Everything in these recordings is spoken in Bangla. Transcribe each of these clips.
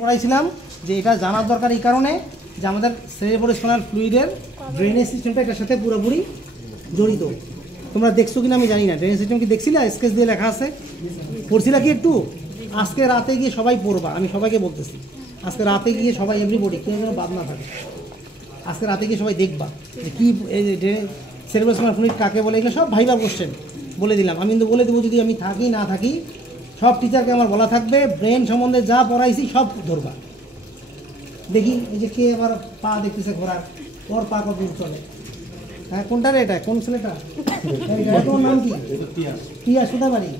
পড়াইছিলাম যে এটা জানার দরকার এই কারণে যে আমাদের সেরেব্রোস্পাইনাল ফ্লুইডের ড্রেনেজ সিস্টেমটা এটার সাথে পুরোপুরি জড়িত। তোমরা দেখছো কিনা আমি জানি না, ড্রেনেজ সিস্টেম কি দেখছিলে? স্কেচ দিয়ে লেখা আছে, পড়ছিলা কি একটু? আজকে রাতে গিয়ে সবাই পড়বা, আমি সবাইকে বলতেছি আজকে রাতে গিয়ে সবাই এভরিবডি কেউ যেন বাদ না থাকে, আজকে রাতে গিয়ে সবাই দেখবা যে কী এই যে সেরেব্রোস্পাইনাল ফ্লুইড কাকে বলে, এগুলো সব ভাইবা কোশ্চেন বলে দিলাম। আমি কিন্তু বলে দেবো যদি আমি থাকি না থাকি, সব টিচারকে আমার বলা থাকবে ব্রেন সম্বন্ধে যা পড়াইছি সব ধরবা। দেখি এই যে কে আবার পা দেখতেছে ঘোরার, ওর পা কত দূর চলে। হ্যাঁ কোনটা রে, এটা কোন ছেলেটা? তোমার নাম কি? টিয়া সুদা বাড়ি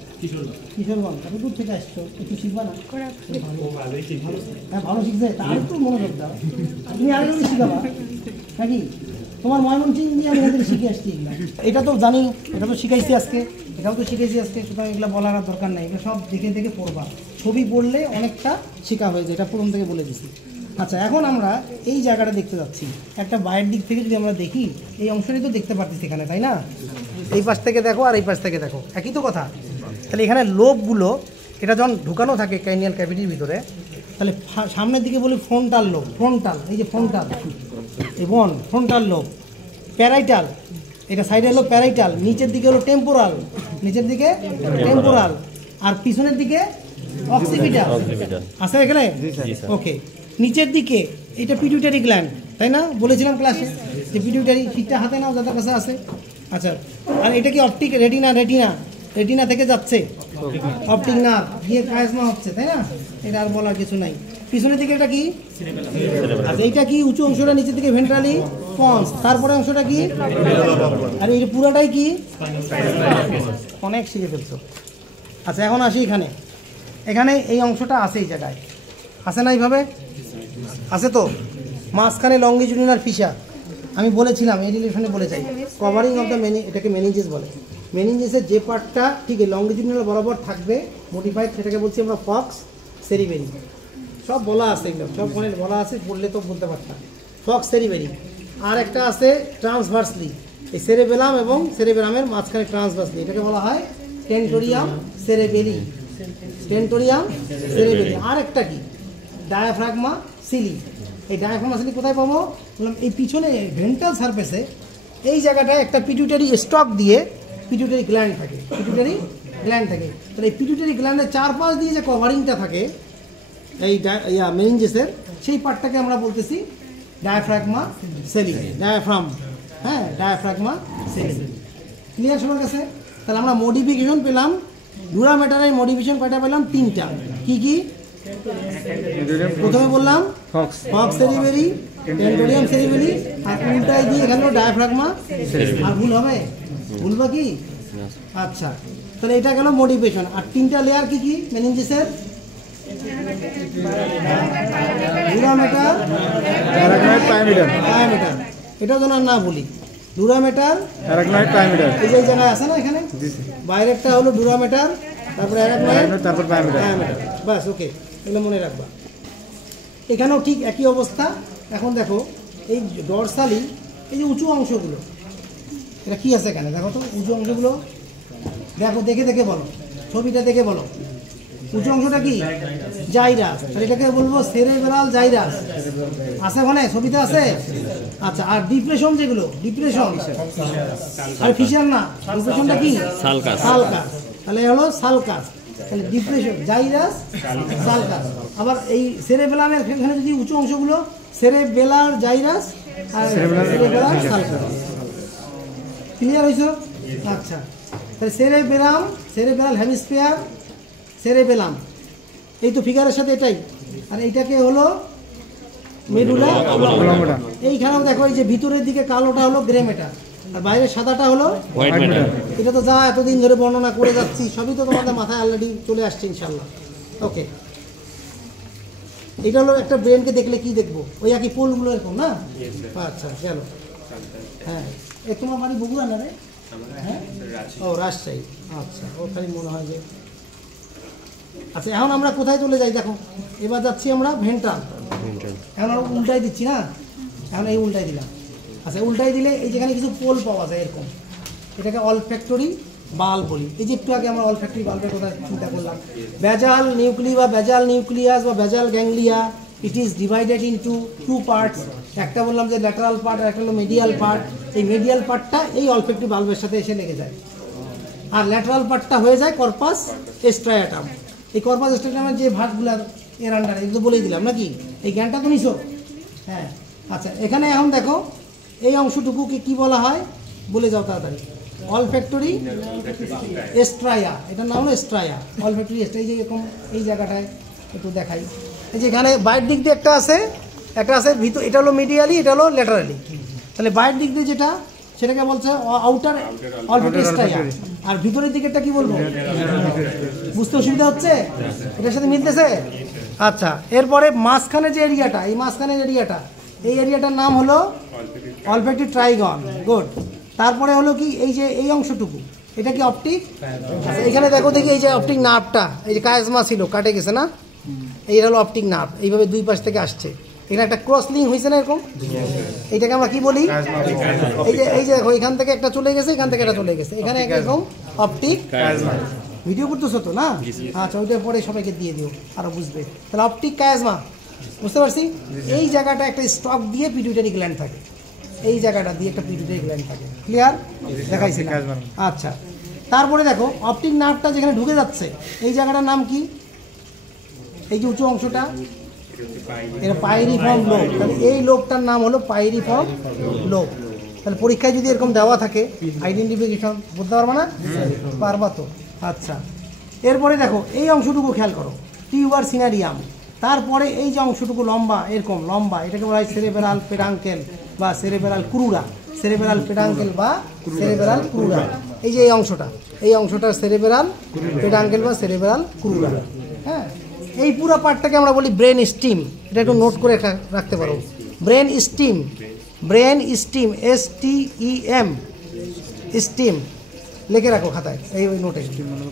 কিশোরগঞ্জ। কত দূর থেকে আসছো, একটু শিখবা না? হ্যাঁ ভালো শিখছে, তার একটু মনোযোগ দাও, তুমি আরেকটু শিখাবা নাকি? তোমার ময়মনসিং নিয়ে আমি এখান থেকে শিখে আসছি এগুলো। এটা তো জানি, এটা তো শিখাইছি আজকে, এটাও তো শিখেছি আজকে, সুতরাং এগুলো বলার আর দরকার নাই। এগুলো সব দেখে দেখে পড়বা, ছবি পড়লে অনেকটা শেখা হয়ে যায়, এটা প্রথম থেকে বলে দিছি। আচ্ছা এখন আমরা এই জায়গাটা দেখতে যাচ্ছি, একটা বাইরের দিক থেকে যদি আমরা দেখি এই অংশটাই তো দেখতে পারতেছি এখানে, তাই না? এই পাশ থেকে দেখো আর এই পাশ থেকে দেখো, একই তো কথা। তাহলে এখানে লোবগুলো এটা যখন ঢুকানো থাকে ক্র্যানিয়াল ক্যাভিটির ভিতরে, তাহলে সামনের দিকে বলি ফ্রন্টাল লোব, ফ্রন্টাল, এই যে ফ্রন্টাল এবং ফ্রন্টাল লোব, প্যারাইটাল, এটা সাইডে হলো প্যারাইটাল, নিচের দিকে হলো টেম্পোরাল, নিচের দিকে টেম্পোরাল, আর পিছনের দিকে অক্সিপিটাল আছে এখানে। ওকে, নিচের দিকে এটা পিটুইটারি গ্ল্যান্ড, তাই না? বলেছিলাম ক্লাসে যে পিটুইটারি, শীতটা হাতে নাও যাদের কাছে আছে। আচ্ছা, আর এটা কি অপটিক রেটিনা, রেটিনা রেটিনা থেকে যাচ্ছে অপটিক নার্ভ গিয়ে কায়াজমা হচ্ছে, তাই না? এটা আর বলার কিছু নাই। পিছনের দিকে এটা কি? আচ্ছা এইটা কি? উঁচু অংশটা নিচের দিকে ভেন্ট্রালি পন্স, তারপরে অংশটা কি? আর এই পুরোটাই কি? অনেক শিখে ফেলছো। আচ্ছা এখন আসি এখানে, এখানে এই অংশটা আছে এই জায়গায়, আছে না? এইভাবে আছে তো, মাঝখানে লংগিটিউডিনাল ফিশার, আমি বলেছিলাম এই রিলেশনে বলে যাই, কভারিং অফ দ্য এটাকে মেনিনজেস বলে। মেনিনজেসের যে পার্টটা ঠিক লংগিটিউডিনাল বরাবর থাকবে মডিফাইড, সেটাকে বলছি আমরা ফক্স সেরিবেরি। সব বলা আছে, এগুলো সব অনেক বলা আছে, বললে তো বলতে পারতাম। ফক্স সেরিবেরি। আর একটা আছে ট্রান্সভার্সলি, এই সেরেবেলাম এবং সেরেবেলামের মাঝখানে ট্রান্সভার্সলি, এটাকে বলা হয় টেন্টোরিয়াম সেরেবেলি, টেন্টোরিয়াম সেরেবেলি। আর একটা কি? ডায়াফ্রাগমা সিলি। এই ডায়াফ্রাগমা সিলি কোথায় পাবো? বললাম এই পিছনে ভেন্ট্রাল সারফেসে এই জায়গাটায় একটা পিটুইটারি স্টক দিয়ে পিটুইটারি গ্ল্যান্ড থাকে, পিটুইটারি গ্ল্যান্ড থাকে। তাহলে এই পিটুইটারি গ্ল্যান্ডের চারপাশ দিয়ে যে কভারিংটা থাকে এই মেনিনজেসের, সেই পার্টটাকে আমরা বলতেছি ডায়াফ্রাগমা সেলি, ডায়াফ্রাম। হ্যাঁ, ডায়াফ্রাগমা সেলি। ক্লিয়ার সবার কাছে? তাহলে আমরা মডিফিকেশন পেলাম, ডুরামেটারের মডিফিকেশন কয়টা পেলাম? 3টা। কি কি? প্রথমে বললাম ফক্স সেরিবেরি, টেন্টোরিয়াম সেরিবেরি, আর উল্টায় দিয়ে এখানে ডায়াফ্রাগমা। আর ভুল হবে? ভুলবা কি? আচ্ছা, তাহলে এটা গেল মডিফিকেশন। আর 3টা লেয়ার কি কি মেনিনজেসের? ডুরামেটার, অ্যারাকনয়েড, পায়োমিটার। পায়োমিটার এটা যেন না বলি, ডুরামেটার, অ্যারাকনয়েড, পায়োমিটার। এই যে জায়গায় আছে না এখানে, বাইরেরটা হলো ডুরামেটার, তারপরে অ্যারাকনয়েড, তারপর পায়োমিটার। বাস, ওকে, এগুলো মনে রাখবা। এখানেও ঠিক একই অবস্থা। এখন দেখো এই ডরসালি, এই যে উঁচু অংশগুলো, এটা কি আছে এখানে? দেখো তো উঁচু অংশগুলো, দেখো দেখে দেখে বলো, ছবিটা দেখে বলো। উঁচু অংশটা কি? জাইরাস। তাহলে এটাকে বলবো সেরেব্রাল জাইরাস। আছে ওখানে ছবিতে আছে? আচ্ছা, আর ডিপ্রেশন যেগুলো, ডিপ্রেশন আর ফিশার না, ডিপ্রেশনটা কি? সালকাস। সালকাস, তাহলে হলো সালকাস। তাহলে ডিপ্রেশন, জাইরাস, সালকাস। আবার এই সেরেবেলামের এখানে যদি উঁচু অংশগুলো, সেরেবেলার জাইরাস আর সেরেবেলার সালকাস। ক্লিয়ার হয়েছে? আচ্ছা, তাহলে সেরেবেলাম, সেরেবেলাল হেমিস্ফিয়ার, সেরেবেলাম, এই তো ফিগারের সাথে এটাই। আর এইটাকে হলো মেডুলা অবলঙ্গটা। এইখানেও দেখো এই যে ভিতরের দিকে কালোটা হলো গ্রে ম্যাটার, আর বাইরে সাদাটা হলো হোয়াইট ম্যাটার। এটা তো যা এতদিন ধরে বর্ণনা করে যাচ্ছি সবই তো তোমাদের মাথায় অলরেডি চলে আসছে ইনশাল্লাহ। ওকে, এটা হলো একটা ব্রেনকে দেখলে কি দেখবো? ওই একই পোলগুলো এরকম না? আচ্ছা গেল। হ্যাঁ, এ তোমার বাড়ি বগুড়া না রে? হ্যাঁ, ও রাজশাহী। আচ্ছা, ওখানে মনে হয় যে। আচ্ছা, এখন আমরা কোথায় চলে যাই দেখো, এবার যাচ্ছি আমরা ভেন্ট্রাল। এখন আমরা উল্টাই দিচ্ছি না, এখন এই উল্টাই দিলাম। আচ্ছা, উল্টাই দিলে এই যেখানে কিছু পোল পাওয়া যায় এরকম, এটাকে অলফ্যাক্টরি বাল্ব বলি। এই যে একটু আগে আমরা অলফ্যাক্টরি বাল্বের কথা চিন্তা করলাম। বেজাল নিউক্লি বা বেজাল নিউক্লিয়াস বা basal ganglia, it is divided into two parts. একটা বললাম যে ল্যাটারাল পার্ট, আর একটা হলো মিডিয়াল পার্ট। এই মিডিয়াল পার্টটা এই অলফ্যাক্টরি বাল্বের সাথে এসে লেগে যায়, আর ল্যাটারাল পার্টটা হয়ে যায় কর্পাস স্ট্রাটাম। এই কর্পাস স্ট্রাটামের যে ভাগগুলো এর আন্ডারে, এগুলো বলেই দিলাম নাকি? এই জ্ঞানটা তো নিছো? হ্যাঁ। আচ্ছা, এখানে এখন দেখো এই অংশটুকুকে কি বলা হয় বলে যাও তাড়াতাড়ি। অলফ্যাক্টরি স্ট্রায়া, এটার নাম হলো স্ট্রায়া, অলফ্যাক্টরি স্ট্রায়া। এই যে এরকম এই জায়গাটায় একটু দেখাই, এই যে এখানে বাইরের দিক দিয়ে একটা আছে ভিতর, এটা হলো মিডিয়ালি, এটা হলো ল্যাটারালি। তাহলে বাইরের দিক দিয়ে যেটা সেটাকে বলছে আউটার অলফ্যাক্টরি স্ট্রায়া, আর ভিতরের দিকেরটা কি বলবো? বুঝতে অসুবিধা হচ্ছে? এটার সাথে মিলতেছে? আচ্ছা, এরপরে মাঝখানে যে এরিয়াটা, এই মাঝখানের এরিয়াটা, এই এরিয়াটার নাম হলো অলফ্যাক্টরি ট্রাইগন। গুড। তারপরে হলো কি এই যে এই অংশটুকু, এটা কি অপটিক? এখানে দেখো দেখি এই যে অপটিক নার্ভটা, এই যে কায়াজমা ছিল কাটে গেছে না, এইটা হলো অপটিক নার্ভ, এইভাবে দুই পাশ থেকে আসছে। এখানে একটা ক্রস লিঙ্ক হয়েছে না এরকম, এইটাকে আমরা কি বলি? এই যে দেখো এখান থেকে একটা চলে গেছে, এখান থেকে একটা চলে গেছে, এখানে এরকম অপটিক। ভিডিও করতেছো তো না? আচ্ছা, ওইটার পরে সবাইকে দিয়ে দিও, আরো বুঝবে। তাহলে অপটিক কায়াজমা, বুঝতে পারছি? এই জায়গাটা একটা স্টক দিয়ে পিটুইটারি গ্ল্যান্ড থাকে, এই জায়গাটা দিয়ে একটা পিটুইটারি গ্ল্যান্ড থাকে। ক্লিয়ার? দেখাইছি না? আচ্ছা, তারপরে দেখো অপটিক নার্ভটা যেখানে ঢুকে যাচ্ছে, এই জায়গাটার নাম কি? এই যে উঁচু অংশটা, এটা পাইরিফর্ম লোব। তাহলে এই লোবটার নাম হলো পাইরিফর্ম লোব। তাহলে পরীক্ষায় যদি এরকম দেওয়া থাকে আইডেন্টিফিকেশন বলতে পারবা না? পারবা তো। আচ্ছা, এরপরে দেখো এই অংশটুকু খেয়াল করো, টিউবার সিনারিয়াম। তারপরে এই যে অংশটুকু লম্বা, এরকম লম্বা, এটাকে বলা হয় সেরেবেরাল পেডাঙ্কেল বা সেরেবেরাল ক্রুরা, সেরেবেরাল পেডাঙ্কেল বা সেরেবেরাল ক্রুরা। এই যে এই অংশটা সেরেবেরাল পেডাঙ্কেল বা সেরেবেরাল ক্রুরা। হ্যাঁ, এই পুরো পার্টটাকে আমরা বলি ব্রেন স্টিম। এটা একটু নোট করে রাখতে পারো, brain steam, brain steam, STEM, steam লিখে রাখো খাতায়, এই নোটে।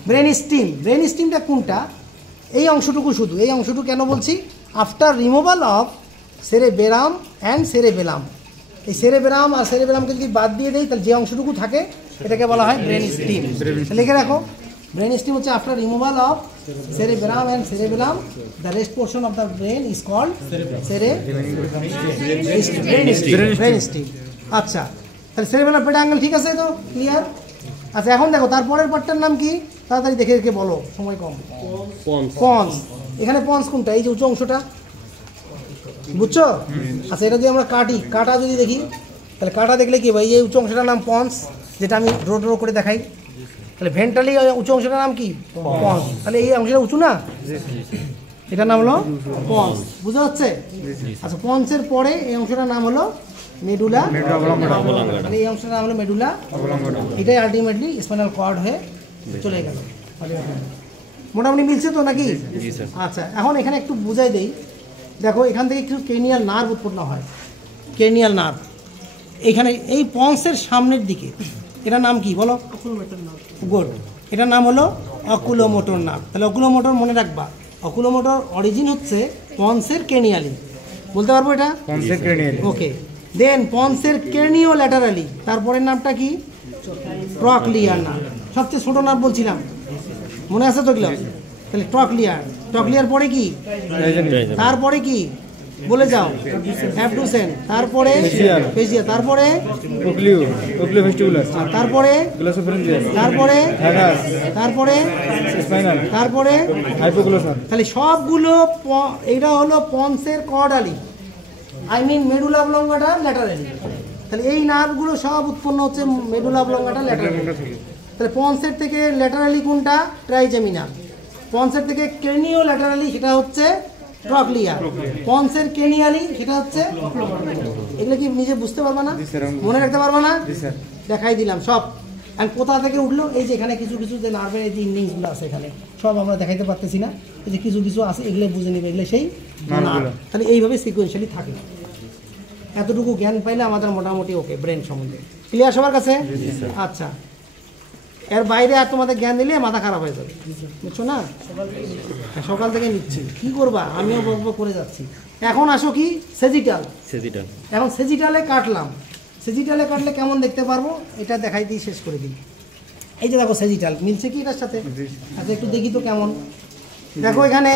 ব্রেন স্টিম, ব্রেন স্টিমটা কোনটা? এই অংশটুকু শুধু, এই অংশটুকু কেন বলছি? After removal of cerebrum and cerebellum. এই সেরেবেরাম আর সেরেবেলামকে যদি বাদ দিয়ে দেয়, তাহলে যে অংশটুকু থাকে এটাকে বলা হয় ব্রেন স্টিম। লিখে রাখো, ব্রেন স্টিম হচ্ছে after removal of cerebellum and cerebellum, the rest portion of the brain is called brain stem. আচ্ছা, তাহলে cerebellar pedangle ঠিক আছে তো? ক্লিয়ার? আচ্ছা, এখন দেখো তারপরের পার্টটার নাম কি? তাড়াতাড়ি দেখে দেখে বলো, সময় কম। পন্স। এখানে পন্স কোনটা? এই যে উঁচু অংশটা, বুঝছো? আচ্ছা, এটা যদি আমরা কাটা যদি দেখি, তাহলে কাটা দেখলে কি ভাই? এই উঁচু অংশটার নাম পন্স, যেটা আমি ড্র করে দেখাই। তাহলে ভেন্ট্রালি উঁচু অংশটার নাম কি? পন্স। তাহলে এই অংশটা উঁচু না, এটার নাম হলো পন্স। বুঝতে পারছে? আচ্ছা, পন্সের পরে এই অংশটার নাম হলো মেডুলা। তাহলে এই অংশটার নাম হলো মেডুলা। এটাই আলটিমেটলি স্পাইনাল কর্ড হয়ে চলে গেল। মোটামুটি মিলছে তো নাকি? আচ্ছা, এখন এখানে একটু বুঝাই দেই। দেখো, এখান থেকে একটু ক্রেনিয়াল নার্ভ উৎপন্ন হয়, ক্রেনিয়াল নার্ভ এখানে এই পন্সের সামনের দিকে। এটার নাম কি বলো? গুড। এটার নাম হলো অকুলোমোটর নার্ভ। তাহলে অকুলোমোটর মনে রাখবা, অকুলোমোটর অরিজিন হচ্ছে পন্সের ক্রেনিয়ালি। বলতে পারবো এটা? পন্সের ক্রেনিয়ালি। ওকে, দেন পন্সের ক্রেনিও ল্যাটারালি। তারপরের নামটা কি? Trochlear nerve. সবচেয়ে ছোট নার্ভ বলছিলাম, মনে আছে তো? তাহলে ট্রক্লিয়ার। ট্রক্লিয়ার পরে কি? তারপরে কি বলে যাও? অ্যাবডুসেন। তারপরে ফেসিয়া। তারপরে তারপরে তারপরে তাহলে সবগুলো এটা হলো পন্সের caudally, I mean medulla oblongata laterally. তাহলে এই নার্ভগুলো সব উৎপন্ন হচ্ছে মেডুলা অবলঙ্গাটা ল্যাটারালি। তাহলে পন্সের থেকে ল্যাটারালি কোনটা? ট্রাইজেমিনাল। পন্সের থেকে ক্রেনিও ল্যাটারালি সেটা হচ্ছে ট্রক্লিয়া। পন্সের ক্রেনিয়ালি সেটা হচ্ছে। এগুলো কি নিজে বুঝতে পারবা না? মনে রাখতে পারবা না? দেখাই দিলাম সব। আর কোথা থেকে উঠলো? এই যে এখানে কিছু কিছু যে নার্ভের এই যে ইন্ডিংসগুলো আছে, এখানে সব আমরা দেখাইতে পারতেছি না, এই যে কিছু কিছু আছে, এগুলো বুঝে নেবে, এগুলো সেই নার্ভ। তাহলে এইভাবে সিকুয়েন্সিয়ালি থাকে। এতটুকু জ্ঞান পাইলে আমাদের মোটামুটি ওকে ব্রেন সম্বন্ধে। ক্লিয়ার সবার কাছে? আচ্ছা, এর বাইরে আর তোমাদের জ্ঞান দিলে মাথা খারাপ হয়ে যাবে, বুঝছো না? সকাল থেকে নিচ্ছি, কি করবা? আমিও বকবক করে যাচ্ছি। এখন আসো কি? সেজিটাল। এখন সেজিটালে কাটলাম। সেজিটালে কাটলে কেমন দেখতে পারবো এটা দেখাই দিই, শেষ করে দিই। এই যে দেখো সেজিটাল মিলছে কি এটার সাথে? আচ্ছা একটু দেখি তো কেমন। দেখো এখানে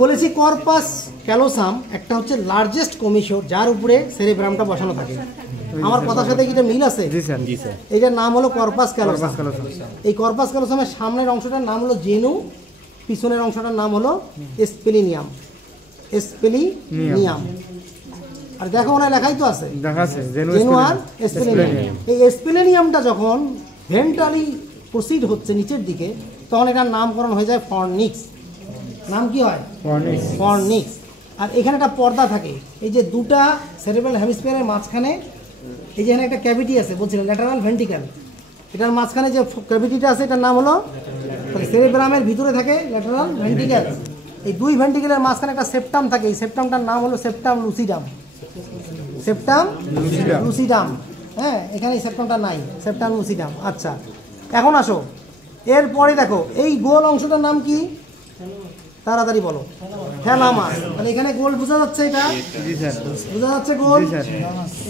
বলেছি কর্পাস ক্যালোসাম একটা হচ্ছে লার্জেস্ট কমিশন যার উপরে সেরেব্রামটা বসানো থাকে। আমার কথার সাথে কি এটা মিল আছে? জি স্যার, জি স্যার। এইটার নাম হলো কর্পাস ক্যালোসাম। এই কর্পাস ক্যালোসামের সামনের অংশটার নাম হলো জেনু, পিছনের অংশটার নাম হলো স্পেলিনিয়াম। স্পেলিনিয়াম। আর দেখো ওনার লেখাই তো আছে জেনু আর স্পেলিনিয়াম। এই স্পেলিনিয়ামটা যখন ভেন্ট্রালি প্রসিড হচ্ছে নিচের দিকে তখন এটার নামকরণ হয়ে যায় ফর্নিক্স। নাম কি হয়? ফর্নিক্স। আর এখানে একটা পর্দা থাকে, এই যে দুটা সেরেব্রাল হেমিস্ফিয়ারের মাঝখানে এই যে এখানে একটা ক্যাভিটি আছে বলছিলাম, ল্যাটারাল ভেন্ট্রিকল। এটার মাঝখানে যে ক্যাভিটিটা আছে এটার নাম হলো সেরেব্রামের ভিতরে থাকে ল্যাটারাল ভেন্ট্রিকল। এই দুই ভেন্ট্রিকলের মাঝখানে একটা সেপ্টাম থাকে, এই সেপ্টামটার নাম হলো সেপ্টাম লুসিডাম। Septum lucidum. হ্যাঁ, এখানে এই সেপ্টামটা নাই, সেপ্টাম লুসিডাম। আচ্ছা এখন আসো, এরপরে দেখো এই গোল অংশটার নাম কি? তাড়াতাড়ি বলো। থ্যালামাস। মানে এখানে গোল বোঝা যাচ্ছে, এটা বোঝা যাচ্ছে গোল।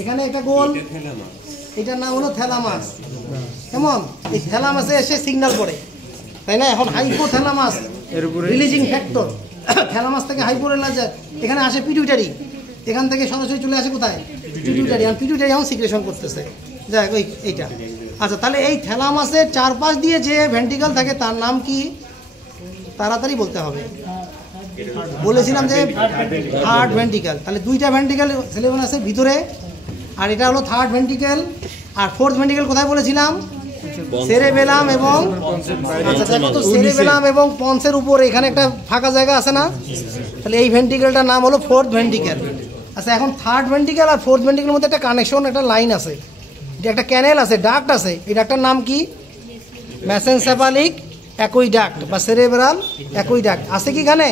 এখানে একটা গোল, এটার নাম হলো থ্যালামাস। কেমন? এই থ্যালামাসে এসে সিগন্যাল করে, তাই না? এখন হাইপোথ্যালামাস রিলিজিং ফ্যাক্টর, থ্যালামাস থেকে হাইপোথ্যালামাস এখানে আসে পিটুইটারি, এখান থেকে সরাসরি চলে আসে কোথায়? পিটুইটারি। আর পিটুইটারি এখন সিক্রেশন করতেছে, যাই ওই এইটা। আচ্ছা তাহলে এই থ্যালামাসের চারপাশ দিয়ে যে ভেন্ট্রিকল থাকে তার নাম কি? তাড়াতাড়ি বলতে হবে। বলেছিলাম যে থার্ড ভেন্ট্রিকল। তাহলে দুইটা ভেন্ট্রিকল সেলেভন আছে ভিতরে, আর এটা হলো থার্ড ভেন্ট্রিকল। আর ফোর্থ ভেন্ট্রিকল কোথায় বলেছিলাম? সেরেবেলাম এবং আচ্ছা দেখো তো সেরেবেলাম এবং পন্সের উপরে এখানে একটা ফাঁকা জায়গা আছে না? তাহলে এই ভেন্ট্রিকলটার নাম হলো ফোর্থ ভেন্ট্রিকল। আচ্ছা এখন থার্ড ভেন্ট্রিকল আর ফোর্থ ভেন্ট্রিকলের মধ্যে একটা কানেকশন, একটা লাইন আছে, একটা ক্যানেল আছে, ডাক্ট আছে। এই ডাক্টটার নাম কি? মেসেনসেফালিক অ্যাকুইডাক্ট বা সেরেব্রাল অ্যাকুইডাক্ট। আছে কি এখানে?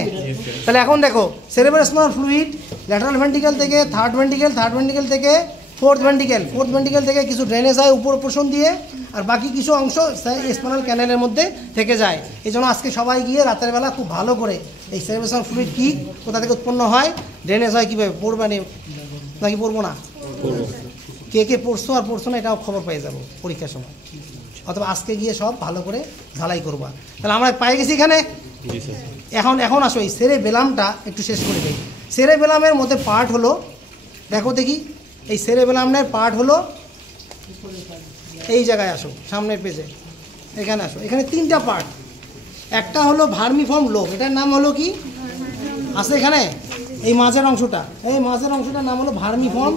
তাহলে এখন দেখো সেরেব্রাসমাল ফ্লুইড ল্যাটারাল ভেন্ট্রিকল থেকে থার্ড ভেন্ট্রিকল, থার্ড ভেন্ট্রিকল থেকে ফোর্থ ভেন্ট্রিকল, ফোর্থ ভেন্ট্রিকল থেকে কিছু ড্রেনেজ হয় উপর পোর্শন দিয়ে, আর বাকি কিছু অংশ স্পাইনাল ক্যানেলের মধ্যে থেকে যায়। এই জন্য আজকে সবাই গিয়ে রাতের বেলা খুব ভালো করে এই সেরেব্রাসমাল ফ্লুইড কী, কোথা থেকে উৎপন্ন হয়, ড্রেনেজ হয় কীভাবে, পড়বে নাকি পড়বো না? কে কে পড়ছো আর পড়ছো না এটাও খবর পেয়ে যাবো পরীক্ষার সময়, অথবা আজকে গিয়ে সব ভালো করে ঝালাই করবা। তাহলে আমরা পাই গেছি এখানে। এখন আসো এই সেরেবেলামটা একটু শেষ করে দিই। সেরেবেলামের মধ্যে পার্ট হলো, দেখো দেখি এই সেরেবেলামের পার্ট হলো এই জায়গায় আসো, সামনের পেজে এখানে আসো। এখানে তিনটা পার্ট। একটা হলো ভার্মিফর্ম লোব, এটার নাম হলো কি? আছে এখানে এই মাঝের অংশটা, এই মাঝের অংশটার নাম হলো ভার্মিফর্ম,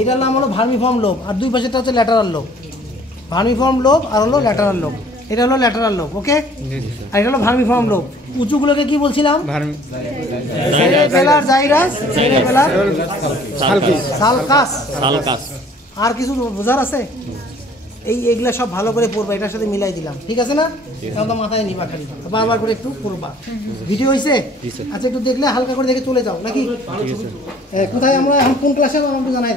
এটার নাম হলো ভার্মিফর্ম লোব। আর দুই পাশেটা হচ্ছে ল্যাটারাল লোব। ভার্মিফর্ম লোব আর হলো ল্যাটারাল লোব। এটা হলো ল্যাটারাল লোব, ওকে? আর এটা হলো ভার্মিফর্ম লোব। উঁচুগুলোকে কি বলছিলাম? সেরেবেলার জাইরাস, সেরেবেলার সালকাস। আর কিছু বোঝার আছে? এইগুলা সব ভালো করে পড়বা, এটার সাথে মিলাই দিলাম, ঠিক আছে না? এখন তো মাথায় নিবা, খালি বারবার করে একটু পড়বা। ভিডিও হয়েছে? আচ্ছা একটু দেখলে হালকা করে দেখে চলে যাও নাকি? কোথায় আমরা এখন কোন ক্লাসে একটু জানাই।